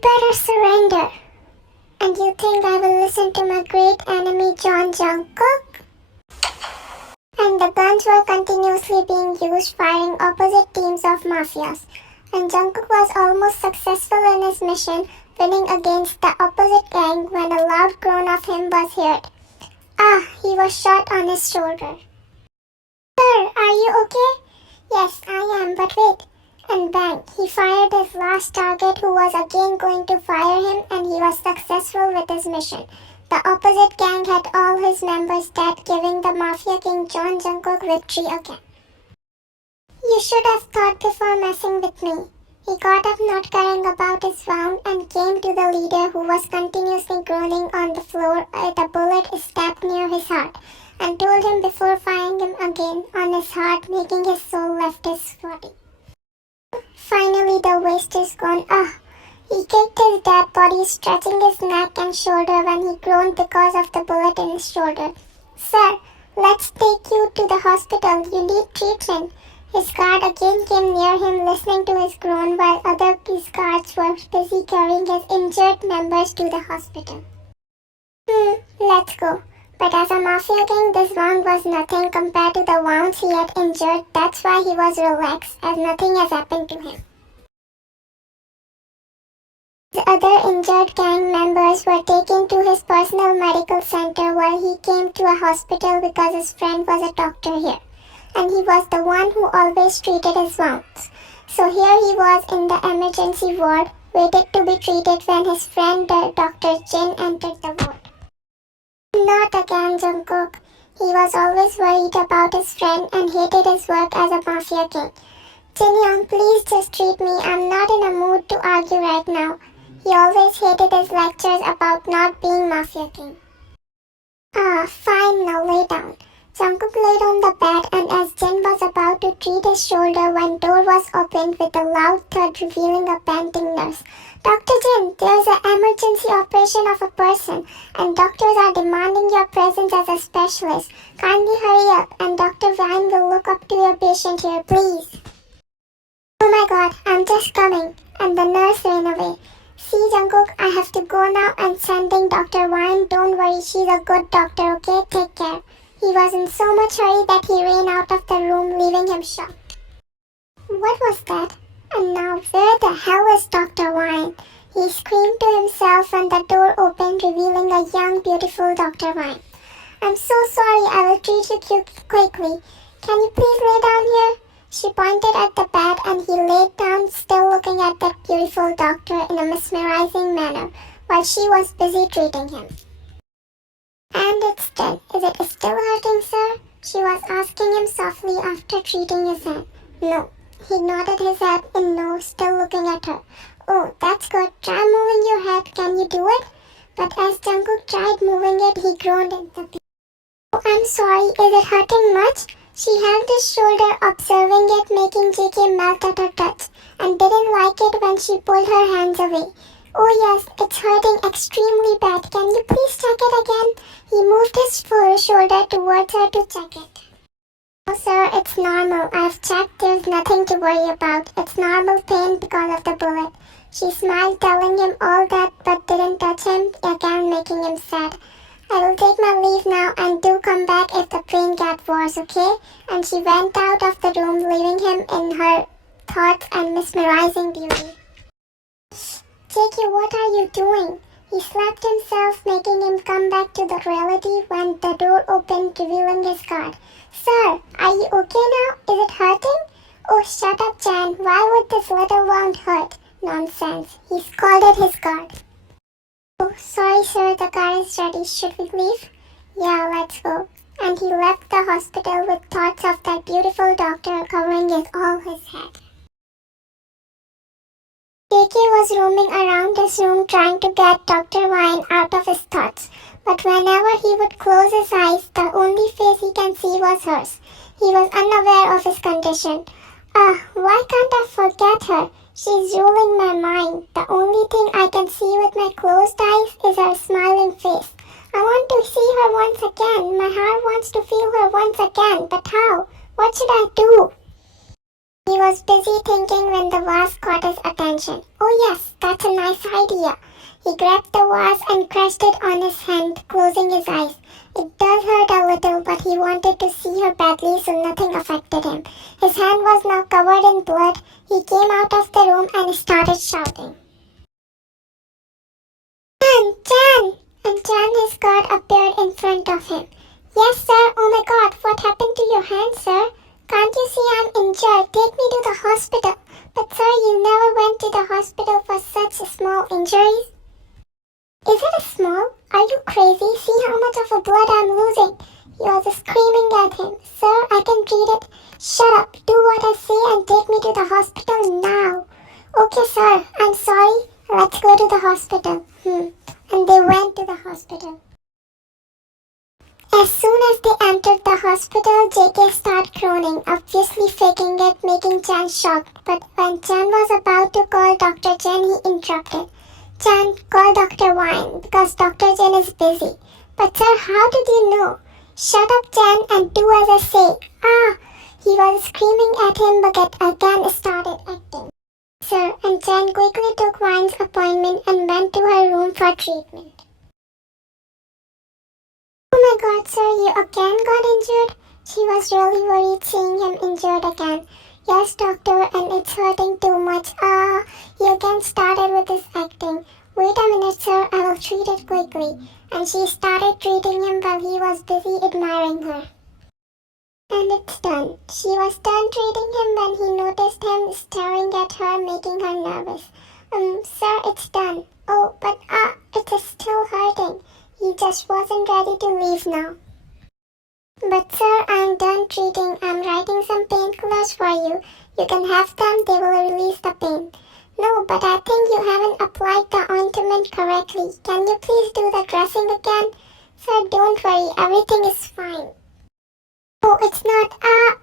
better surrender. And you think I will listen to my great enemy Jungkook? And the guns were continuously being used, firing opposite teams of mafias. And Jungkook was almost successful in his mission, winning against the opposite gang when a loud groan of him was heard. He was shot on his shoulder. Sir, are you okay? Yes, I am, but wait. And bang, he fired his last target, who was again going to fire him, and he was successful with his mission. The opposite gang had all his members dead, giving the Mafia King Jungkook victory again. You should have thought before messing with me. He got up, not caring about his wound, and came to the leader, who was continuously groaning on the floor with a bullet stabbed near his heart, and told him before firing him again on his heart, making his soul left his body. Finally, the waste is gone. He kicked his dead body, stretching his neck and shoulder when he groaned because of the bullet in his shoulder. Sir, let's take you to the hospital. You need treatment. His guard again came near him, listening to his groan, while other his guards were busy carrying his injured members to the hospital. Let's go. But as a Mafia King, this wound was nothing compared to the wounds he had injured. That's why he was relaxed, as nothing has happened to him. The other injured gang members were taken to his personal medical center while he came to a hospital because his friend was a doctor here. And he was the one who always treated his wounds. So here he was in the emergency ward, waited to be treated when his friend, Dr. Jin, entered the ward. Not again, Jungkook. He was always worried about his friend and hated his work as a Mafia King. Jin Young, please just treat me. I'm not in a mood to argue right now. He always hated his lectures about not being Mafia King. Fine, now lay down. Jungkook laid on the bed, and as Jin was about to treat his shoulder when door was opened with a loud thud revealing a panting nurse. Dr. Jin, there's an emergency operation of a person, and doctors are demanding your presence as a specialist. Kindly hurry up, and Dr. Ryan will look up to your patient here, please. Oh my god, I'm just coming. And the nurse ran away. See, Jungkook, I have to go now and sending Dr. Ryan. Don't worry, she's a good doctor, okay? Take care. He was in so much hurry that he ran out of the room, leaving him shocked. What was that? And now where the hell is Dr. Ryan? He screamed to himself when the door opened, revealing a young, beautiful Dr. Ryan. I'm so sorry, I will treat you quickly. Can you please lay down here? She pointed at the bed and he laid down, still looking at that beautiful doctor in a mesmerizing manner, while she was busy treating him. And it's dead. Is it still hurting, sir? She was asking him softly after treating his hand. No. He nodded his head in no, still looking at her. Oh, that's good. Try moving your head. Can you do it? But as Jungkook tried moving it, he groaned in the pain. Oh, I'm sorry. Is it hurting much? She held his shoulder, observing it, making JK melt at her touch, and didn't like it when she pulled her hands away. Oh yes, it's hurting extremely bad. Can you please check it again? He moved his shoulder towards her to check it. Oh sir, it's normal. I've checked. There's nothing to worry about. It's normal pain because of the bullet. She smiled, telling him all that, but didn't touch him again, making him sad. I will take my leave now and do come back if the pain gets worse, okay? And she went out of the room, leaving him in her thoughts and mesmerizing beauty. JK, what are you doing? He slapped himself, making him come back to the reality when the door opened, revealing his guard. Sir, are you okay now? Is it hurting? Oh, shut up, Chan. Why would this little wound hurt? Nonsense. He scolded his guard. Oh, sorry, sir. The car is ready. Should we leave? Yeah, let's go. And he left the hospital with thoughts of that beautiful doctor covering all his head. JK was roaming around his room trying to get Dr. Ryan out of his thoughts. But whenever he would close his eyes, the only face he can see was hers. He was unaware of his condition. Why can't I forget her? She's ruling my mind. The only thing I can see with my closed eyes is her smiling face. I want to see her once again. My heart wants to feel her once again. But how? What should I do? He was busy thinking when the vase caught his attention. Oh yes, that's a nice idea. He grabbed the vase and crushed it on his hand, closing his eyes. It does hurt a little, but he wanted to see her badly, so nothing affected him. His hand was now covered in blood. He came out of the room and started shouting. Jan! And Jan, his guard, appeared in front of him. Yes, sir. Oh my God, what happened to your hand, sir? Can't you see I'm injured? Take me to the hospital. But sir, you never went to the hospital for such small injuries. Is it small? Are you crazy? See how much of a blood I'm losing. He was screaming at him. Sir, I can treat it. Shut up. Do what I say and take me to the hospital now. Okay, sir. I'm sorry. Let's go to the hospital. And they went to the hospital. As soon as they entered the hospital, JK started groaning, obviously faking it, making Chan shocked. But when Chan was about to call Dr. Jen, he interrupted. Chan, call Dr. Wine, because Dr. Jen is busy. But sir, how did you know? Shut up, Chan, and do as I say. He was screaming at him, but again started acting. Sir, and Chan quickly took Wine's appointment and went to her room for treatment. Oh my God, sir, you again got injured? She was really worried seeing him injured again. Yes, doctor, and it's hurting too much. He again started with his acting. Wait a minute, sir, I will treat it quickly. And she started treating him while he was busy admiring her. And it's done. She was done treating him when he noticed him staring at her, making her nervous. Sir, it's done. Oh, but it is still hurting. He just wasn't ready to leave now. But sir, I'm done treating. I'm writing some painkillers for you. You can have them, they will release the pain. No, but I think you haven't applied the ointment correctly. Can you please do the dressing again? Sir, don't worry, everything is fine. Oh, it's not.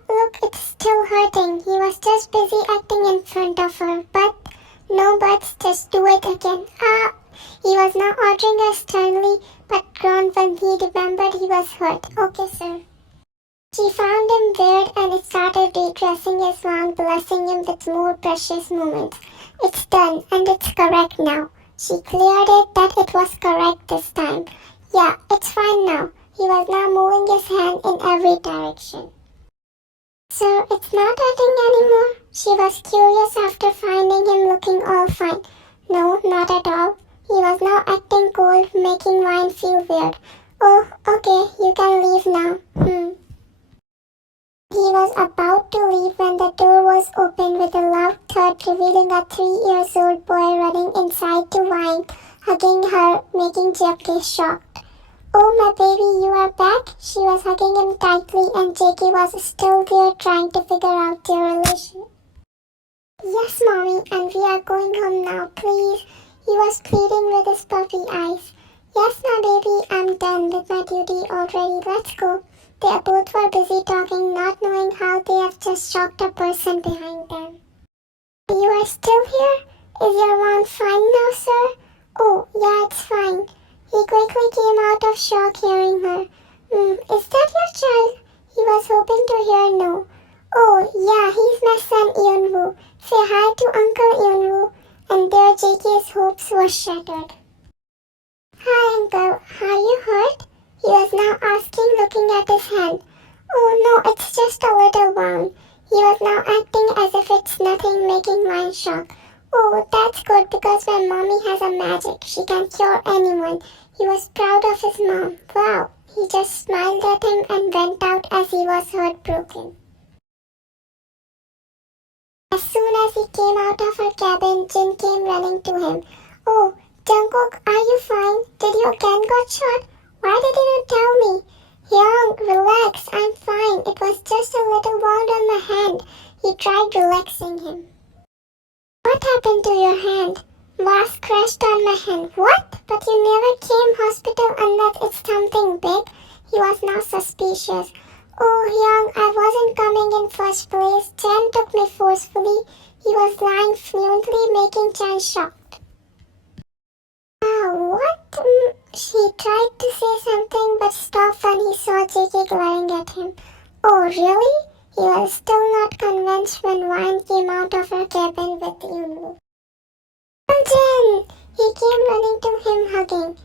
Look, it's still hurting. He was just busy acting in front of her. But, no buts, just do it again. He was now ordering her sternly, but groaned when he remembered he was hurt. Okay, sir. She found him weird and started redressing his wound, blessing him with more precious moments. It's done, and it's correct now. She cleared it that it was correct this time. Yeah, it's fine now. He was now moving his hand in every direction. Sir, it's not hurting anymore? She was curious after finding him looking all fine. No, not at all. He was now acting cold, making Wine feel weird. Oh, okay, you can leave now. He was about to leave when the door was opened with a loud thud, revealing a 3-year-old boy running inside to Wine, hugging her, making JK shocked. Oh, my baby, you are back? She was hugging him tightly and JK was still there trying to figure out their relation. Yes, mommy, and we are going home now, please. He was pleading with his puffy eyes. Yes, my baby, I'm done with my duty already. Let's go. They both were busy talking, not knowing how they have just shocked a person behind them. You are still here? Is your mom fine now, sir? Oh, yeah, it's fine. He quickly came out of shock hearing her. Is that your child? He was hoping to hear no. Oh, yeah, he's my son Eunwoo. Say hi to Uncle Eunwoo. And there JK's hopes were shattered. Hi, Uncle. Are you hurt? He was now asking, looking at his hand. Oh, no, it's just a little wound. He was now acting as if it's nothing, making Wine shock. Oh, that's good because my mommy has a magic. She can cure anyone. He was proud of his mom. Wow. He just smiled at him and went out as he was heartbroken. As soon as he came out of her cabin, Jin came running to him. Oh, Jungkook, are you fine? Did you again got shot? Why didn't you tell me? Young, relax, I'm fine. It was just a little wound on my hand. He tried relaxing him. What happened to your hand? Was crashed on my hand. What? But you never came hospital unless it's something big. He was now suspicious. Oh, Young, I wasn't coming in first place. Chen took me forcefully. He was lying fluently, making Chen shocked. What? He tried to say something but stopped when he saw JK glaring at him. Oh, really? He was still not convinced when Wine came out of her cabin with Yunwoo. Jin! He came running to him hugging.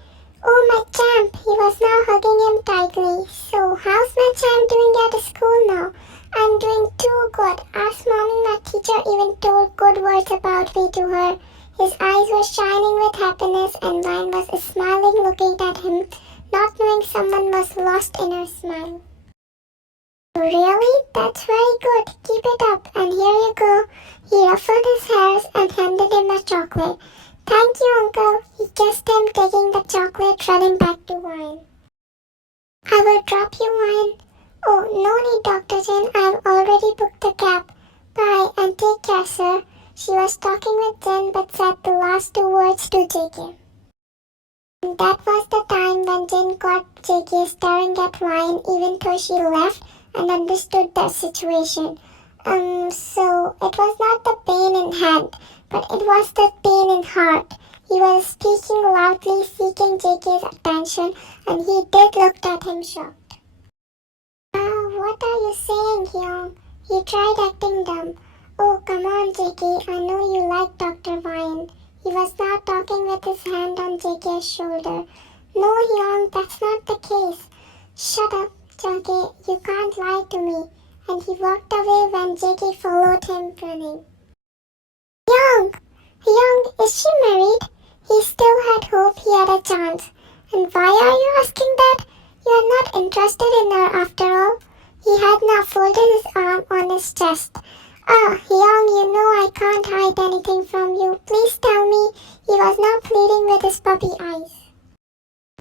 Oh, my champ! He was now hugging him tightly. So, how's my champ doing at school now? I'm doing too good. Ask mommy, my teacher even told good words about me to her. His eyes were shining with happiness and Wine was smiling looking at him, not knowing someone was lost in her smile. Really? That's very good. Keep it up. And here you go. He ruffled his hairs and handed him a chocolate. Thank you, uncle. He kissed him, taking the chocolate, running back to Wine. I will drop you, Wine. Oh, no need, Dr. Jin. I've already booked the cab. Bye, and take care, sir. She was talking with Jin but said the last two words to JK. And that was the time when Jin caught JK staring at Wine even though she left and understood the situation. So it was not the pain in hand, but it was the pain in heart. He was speaking loudly, seeking JK's attention, and he did look at him shocked. What are you saying, Hyung? He tried acting dumb. Oh, come on, JK, I know you like Dr. Wine. He was now talking with his hand on JK's shoulder. No, Hyung, that's not the case. Shut up, JK, you can't lie to me. And he walked away when JK followed him running. Hyung, is she married? He still had hope he had a chance. And why are you asking that? You are not interested in her after all. He had now folded his arm on his chest. Hyung, you know I can't hide anything from you. Please tell me. He was now pleading with his puppy eyes.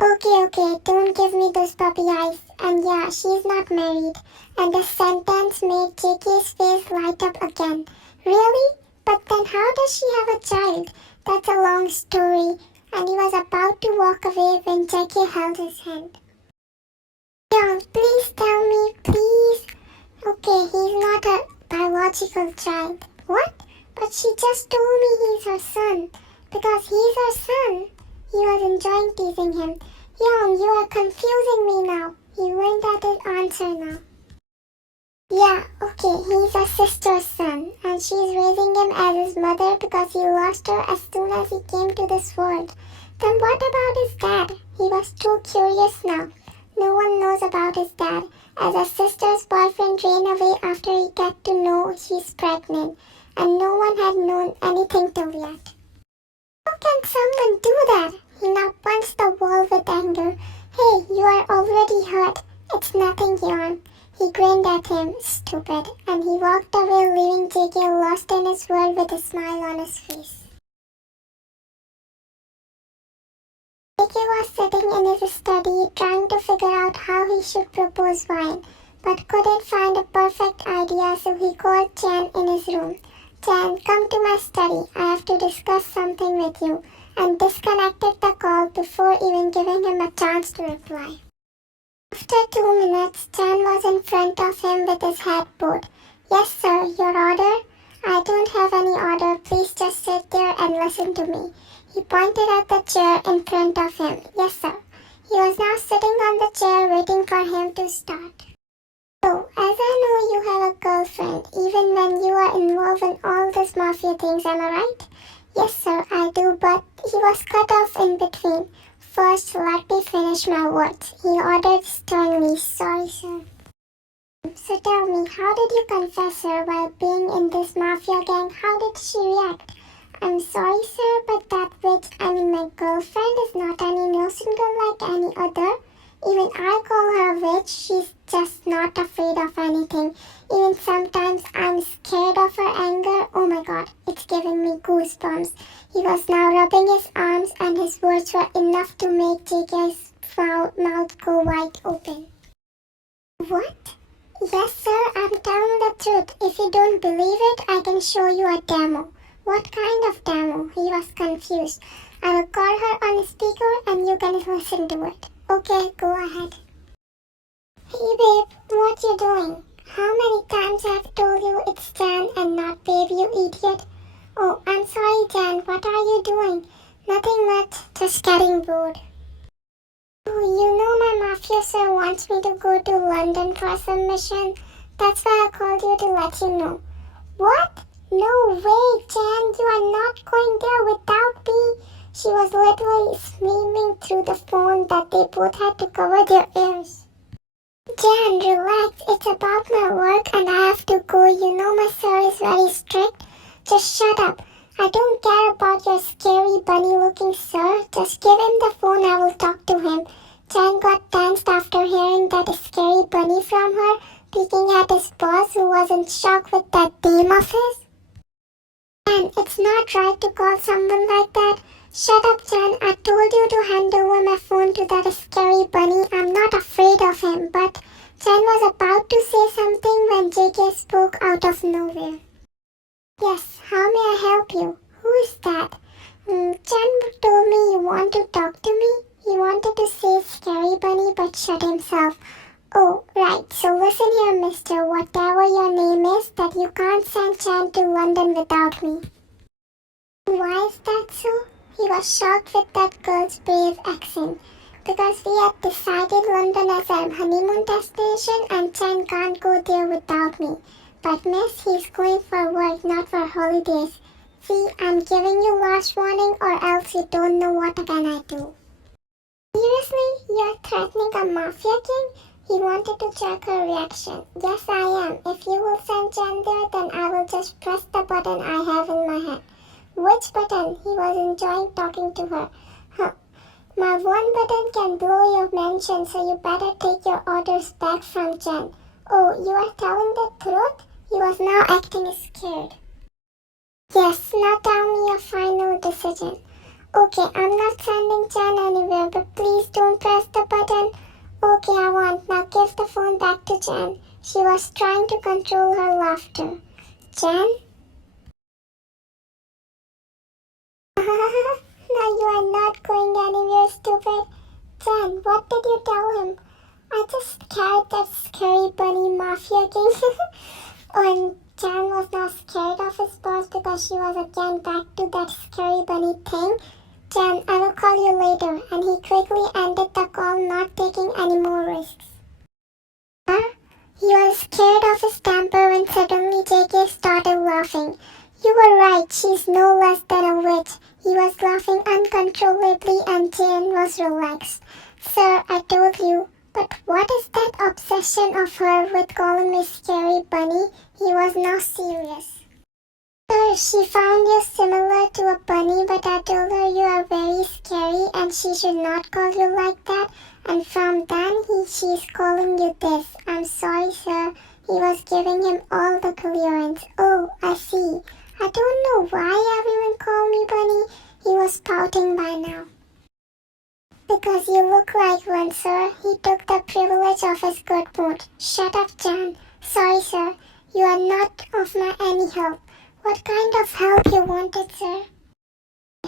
Okay, don't give me those puppy eyes. And yeah, she's not married. And the sentence made JK's face light up again. Really? But then how does she have a child? That's a long story. And he was about to walk away when JK held his hand. Hyung, please tell me, please. Okay, he's not a biological child. What? But she just told me he's her son. Because he's her son. He was enjoying teasing him. Hyung, you are confusing me now. He went at his answer now. Yeah, okay, he's her sister's son. And she's raising him as his mother because he lost her as soon as he came to this world. Then what about his dad? He was too curious now. No one knows about his dad, as her sister's boyfriend ran away after he got to know she's pregnant, and no one had known anything till yet. How can someone do that? He now punched the wall with anger. Hey, you are already hurt. It's nothing, Hyun. He grinned at him, stupid, and he walked away leaving JK lost in his world with a smile on his face. JK was sitting in his study trying to figure out how he should propose Wine, but couldn't find a perfect idea, so he called Chan in his room. Chan, come to my study. I have to discuss something with you, and disconnected the call before even giving him a chance to reply. After 2 minutes, Chan was in front of him with his headboard. Yes, sir, your order? I don't have any order. Please just sit there and listen to me. He pointed at the chair in front of him. Yes, sir. He was now sitting on the chair waiting for him to start. So, as I know you have a girlfriend, even when you are involved in all these mafia things, am I right? Yes, sir, I do, but he was cut off in between. First, let me finish my words. He ordered sternly. Sorry, sir. So tell me, how did you confess her while being in this mafia gang? How did she react? I'm sorry, sir, but that witch, my girlfriend is not any innocent girl like any other. Even I call her a witch. She's just not afraid of anything. Even sometimes I'm scared of her anger. Oh my god, it's giving me goosebumps. He was now rubbing his arms and his words were enough to make JK's mouth go wide open. What? Yes, sir, I'm telling the truth. If you don't believe it, I can show you a demo. What kind of demo? He was confused. I will call her on speaker and you can listen to it. Okay, go ahead. Hey babe, what you doing? How many times I've told you it's Jan and not babe, you idiot? Oh, I'm sorry Jan, what are you doing? Nothing much, just getting bored. Oh, you know my mafia sir wants me to go to London for some mission. That's why I called you to let you know. What? No way, Jan, you are not going there without me. She was literally screaming through the phone that they both had to cover their ears. Jan, relax. It's about my work and I have to go. You know my sir is very strict. Just shut up. I don't care about your scary bunny-looking sir. Just give him the phone. I will talk to him. Jan got tensed after hearing that scary bunny from her, peeking at his boss who was in shock with that name of his. Jan, it's not right to call someone like that. Shut up, Jan. I told you to hand over my phone to that scary bunny. I'm not afraid of him. But Jan was about to say something when JK spoke out of nowhere. Yes, how may I help you? Who is that? Jan told me you want to talk to me. He wanted to say scary bunny but shut himself. Oh, right. So listen here, mister. Whatever your name is, that you can't send Jan to London without me. Why is that so? He was shocked with that girl's brave accent. Because we had decided London as our honeymoon destination and Jan can't go there without me. But miss, he's going for work, not for holidays. See, I'm giving you last warning or else you don't know what can I do. Seriously? You're threatening a Mafia King? He wanted to check her reaction. Yes, I am. If you will send Jan there, then I will just press the button I have in my hand. Which button? He was enjoying talking to her. Huh. My one button can blow your mansion, so you better take your orders back from Jan. Oh, you are telling the truth? He was now acting scared. Yes, now tell me your final decision. Okay, I'm not sending Jan anywhere, but please don't press the button. Okay, I won't. Now give the phone back to Jan. She was trying to control her laughter. Jan? Now you are not going anywhere, stupid. Jan, what did you tell him? I just carried that scary bunny Mafia King. And Jan was now scared of his boss because she was again back to that scary bunny thing. Jan, I will call you later. And he quickly ended the call, not taking any more risks. Huh? He was scared of his temper when suddenly JK started laughing. You were right, she's no less than a witch. He was laughing uncontrollably and Jan was relaxed. Sir, I told you. But what is that obsession of her with calling me scary bunny? He was now serious. Sir, she found you similar to a bunny, but I told her you are very scary and she should not call you like that. And from then she's calling you this. I'm sorry, sir. He was giving him all the clearance. Oh, I see. I don't know why everyone called me bunny. He was pouting by now. Because you look like one, sir. He took the privilege of his good mood. Shut up, Jan. Sorry, sir. You are not of my any help. What kind of help you wanted, sir?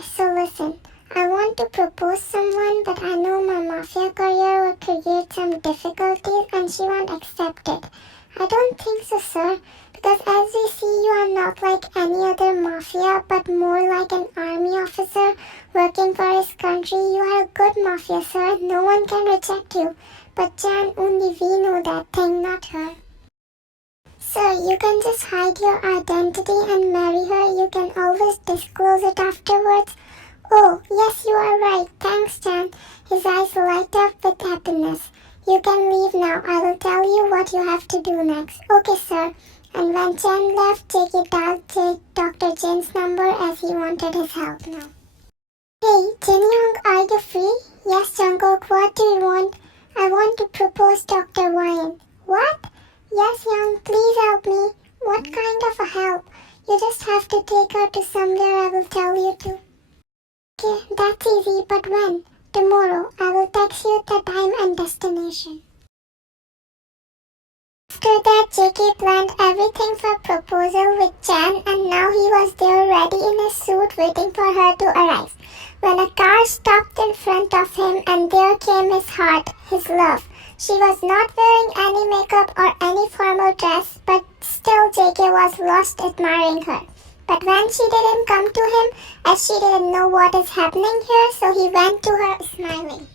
So listen, I want to propose someone, but I know my mafia career will create some difficulties and she won't accept it. I don't think so, sir. Because as we see, you are not like any other mafia, but more like an army officer working for his country. You are a good mafia, sir. No one can reject you. But Jan, only we know that thing, not her. Sir, you can just hide your identity and marry her. You can always disclose it afterwards. Oh, yes, you are right. Thanks, Jan. His eyes light up with happiness. You can leave now. I will tell you what you have to do next. Okay, sir. And when Jan left, JK dialed Dr. Jin's number as he wanted his help now. Hey, Jin Young, are you free? Yes, Jungkook, what do you want? I want to propose Dr. Ryan. What? Yes, Young, please help me. What kind of a help? You just have to take her to somewhere I will tell you to. Okay, that's easy, but when? Tomorrow. I will text you the time and destination. After that, JK planned everything for proposal with Jan and now he was there ready in his suit waiting for her to arrive. When a car stopped in front of him and there came his heart, his love. She was not wearing any makeup or any formal dress, but still JK was lost admiring her. But when she didn't come to him, as she didn't know what is happening here, so he went to her smiling.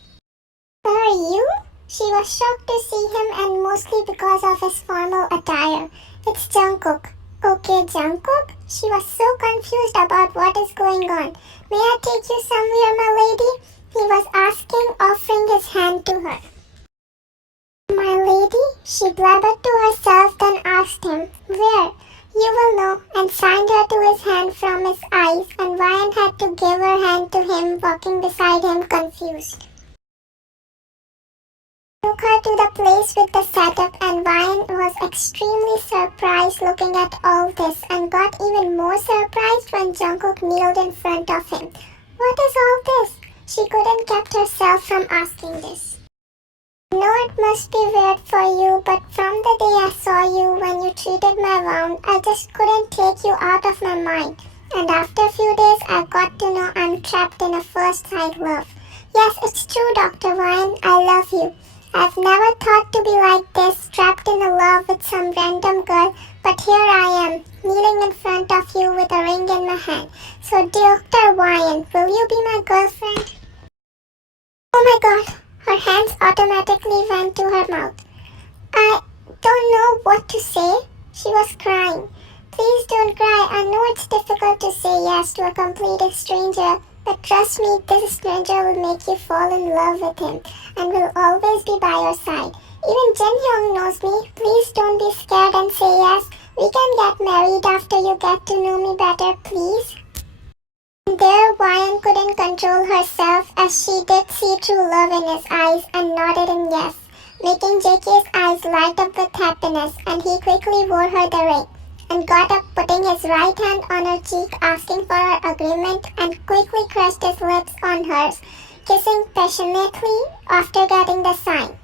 Are you? She was shocked to see him and mostly because of his formal attire. It's Jungkook. Okay, Jungkook? She was so confused about what is going on. May I take you somewhere, my lady? He was asking, offering his hand to her. My lady? She blabbered to herself, then asked him, where? You will know, and signed her to his hand from his eyes, and Ryan had to give her hand to him, walking beside him confused. Took her to the place with the setup, and Ryan was extremely surprised looking at all this and got even more surprised when Jungkook kneeled in front of him. What is all this? She couldn't keep herself from asking this. I know it must be weird for you, but from the day I saw you when you treated my wound, I just couldn't take you out of my mind. And after a few days, I got to know I'm trapped in a first-sight love. Yes, it's true, Dr. Ryan. I love you. I've never thought to be like this, trapped in a love with some random girl, but here I am, kneeling in front of you with a ring in my hand. So, Dr. Ryan, will you be my girlfriend? Oh my god, her hands automatically went to her mouth. I don't know what to say. She was crying. Please don't cry. I know it's difficult to say yes to a complete stranger, but trust me, this stranger will make you fall in love with him and will always be by your side. Even Jin Hyung knows me. Please don't be scared and say yes. We can get married after you get to know me better, please. And there, Ryan couldn't control herself as she did see true love in his eyes and nodded in yes, making JK's eyes light up with happiness, and he quickly wore her the ring and got up, putting his right hand on her cheek, asking for her agreement, and quickly crushed his lips on hers, kissing passionately after getting the sign.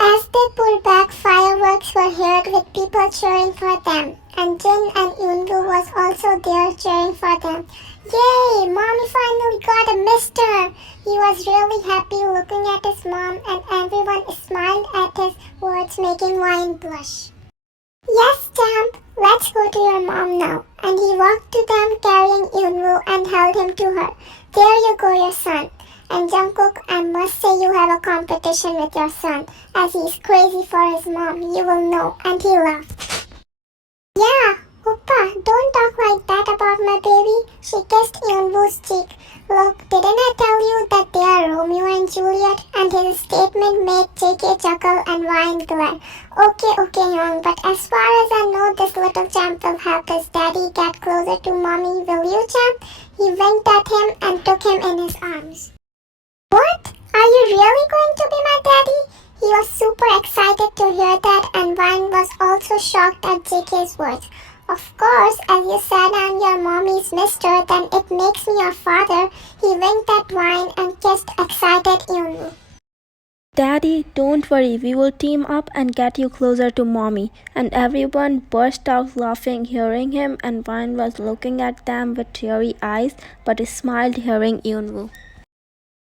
As they pulled back, fireworks were heard with people cheering for them, and Jin and Yoonwoo was also there cheering for them. Yay! Mommy finally got a mister! He was really happy looking at his mom, and everyone smiled at his words, making Ryan blush. Yes, Champ, let's go to your mom now. And he walked to them carrying Yoonwoo and held him to her. There you go, your son. And Jungkook, I must say you have a competition with your son, as he's crazy for his mom, you will know. And he laughed. Yeah, Oppa, don't talk like that about my baby. She kissed Yoonwoo's cheek. Look, didn't I tell you that they are Romeo and Juliet? And his statement made JK chuckle and Ryan glare. Okay, Young, but as far as I know, this little champ will help his daddy get closer to mommy, will you, champ? He winked at him and took him in his arms. What? Are you really going to be my daddy? He was super excited to hear that, and Ryan was also shocked at JK's words. Of course, as you said I'm your mommy's mister, then it makes me your father. He winked at Ryan and kissed excited Yoonwoo. Daddy, don't worry, we will team up and get you closer to mommy. And everyone burst out laughing hearing him, and Ryan was looking at them with teary eyes, but he smiled hearing Yoonwoo.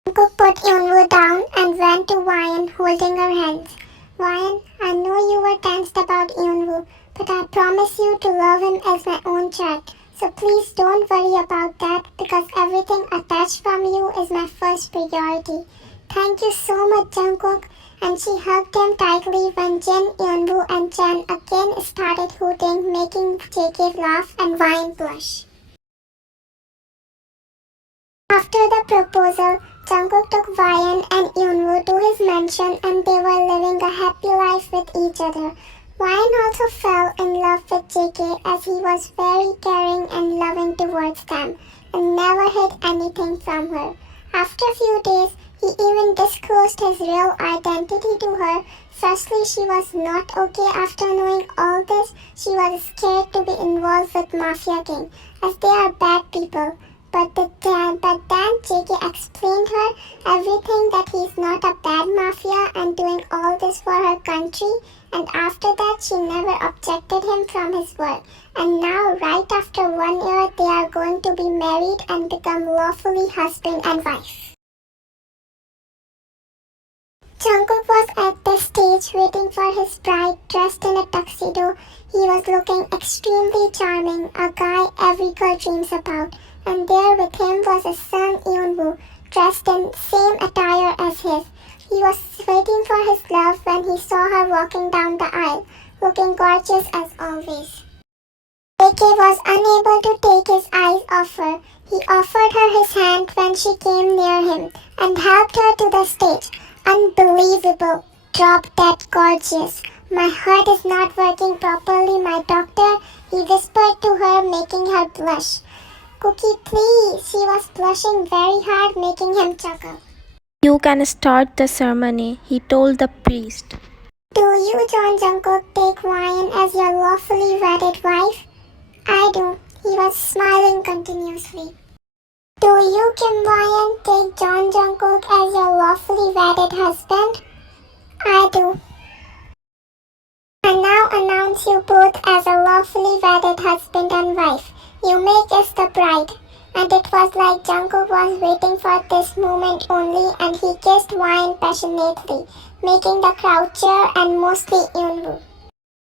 Jungkook put Yoonwoo down and went to Ryan, holding her hands. Ryan, I know you were tensed about Yoonwoo, but I promise you to love him as my own child. So please don't worry about that, because everything attached from you is my first priority. Thank you so much, Jungkook. And she hugged him tightly when Jin, Yoonwoo, and Jen again started hooting, making JK laugh and Ryan blush. After the proposal, Jungkook took Ryan and Yoonwoo to his mansion, and they were living a happy life with each other. Ryan also fell in love with JK as he was very caring and loving towards them and never hid anything from her. After a few days, he even disclosed his real identity to her. Firstly, she was not okay after knowing all this. She was scared to be involved with Mafia King, as they are bad people. But then JK explained her everything, that he's not a bad mafia and doing all this for her country. And after that, she never objected him from his work. And now, right after 1 year, they are going to be married and become lawfully husband and wife. Jungkook was at the stage waiting for his bride dressed in a tuxedo. He was looking extremely charming, a guy every girl dreams about. And there with him was his son Yoonwoo, dressed in same attire as his. He was waiting for his love when he saw her walking down the aisle, looking gorgeous as always. JK was unable to take his eyes off her. He offered her his hand when she came near him and helped her to the stage. Unbelievable. Drop dead gorgeous. My heart is not working properly, my doctor, he whispered to her, making her blush. Cookie, please. She was blushing very hard, making him chuckle. You can start the ceremony, he told the priest. Do you, John Jungkook, take Ryan as your lawfully wedded wife? I do. He was smiling continuously. Do you, Kim Ryan, take John Jungkook as your lawfully wedded husband? I do. I now announce you both as a lawfully wedded husband and wife. You may kiss the bride. And it was like Jungkook was waiting for this moment only, and he kissed Ryan passionately, making the crowd cheer and mostly Eunwoo.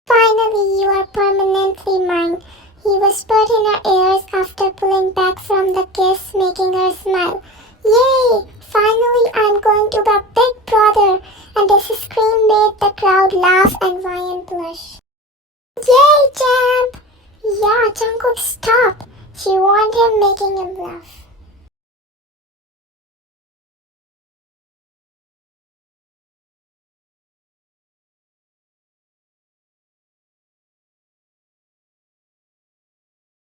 Finally, you are permanently mine, he whispered in her ears after pulling back from the kiss, making her smile. Yay! Finally, I'm going to be Big Brother! And this scream made the crowd laugh and Ryan blush. Yay, Champ! Yeah, Jungkook, stop! She warned him, making him laugh.